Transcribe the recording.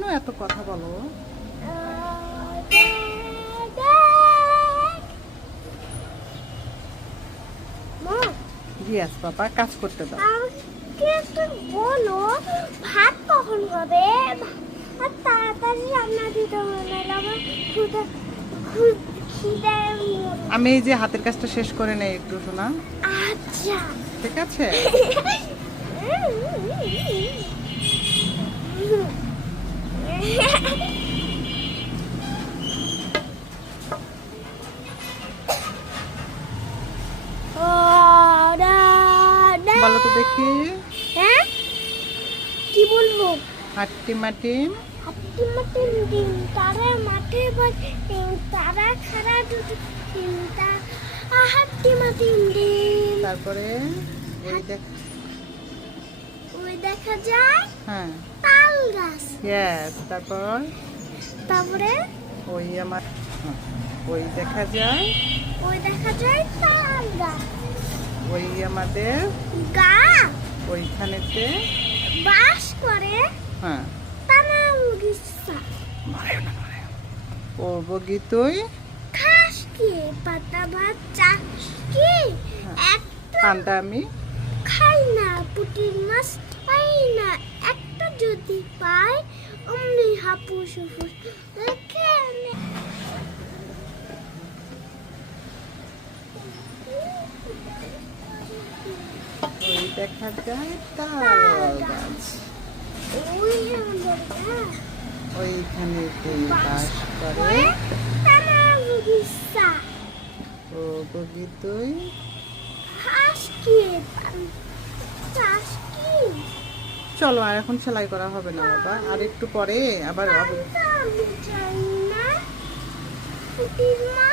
কেন এত কথা বলো? ইয়েস বাবা, কাজ করতে দাও। বলো ভাত কখন হবে? আর তাড়াতাড়ি রান্না দিতে হবে, আমার খিদে। আমি এই যে হাতের কাজটা শেষ করে নেই একটু, শোনা। আচ্ছা ঠিক আছে। বলো তো দেখি। হ্যাঁ কি বলবো? হাট্টি মাটিম। হাট্টি মাটিম ডিম তারা মাঠে তারা খারা দুটো চিন্তা হাট্টি মাটিম ডিম। তারপরে ওই দেখা যায় হ্যাঁ তাল গাছ। ইয়েস। তারপরে ওই আমার ওই দেখা যায় তাল গাছ। ওই আমাদের গা ওইখানেতে বাস করে। হ্যাঁ তানা মুগিসা ও বগি তুই খাস কি পাতা ভাত চাস কি? একটা পান্তা আমি খাই না, পুটির মাছ পাই না, একটা যদি পাই অমনি হাপুস হুপুস খেয়ে। ওই দেখা যায় তাল গাছ। ওই আমাদের গা ওইখানে বাস করে তানা মুগিসা। ও বগি তুই খাস কি চাস কি? চলো, আর এখন সেলাই করা হবে না বাবা, আর একটু পরে আবার হবে। আমি চাই না পুটির মাছ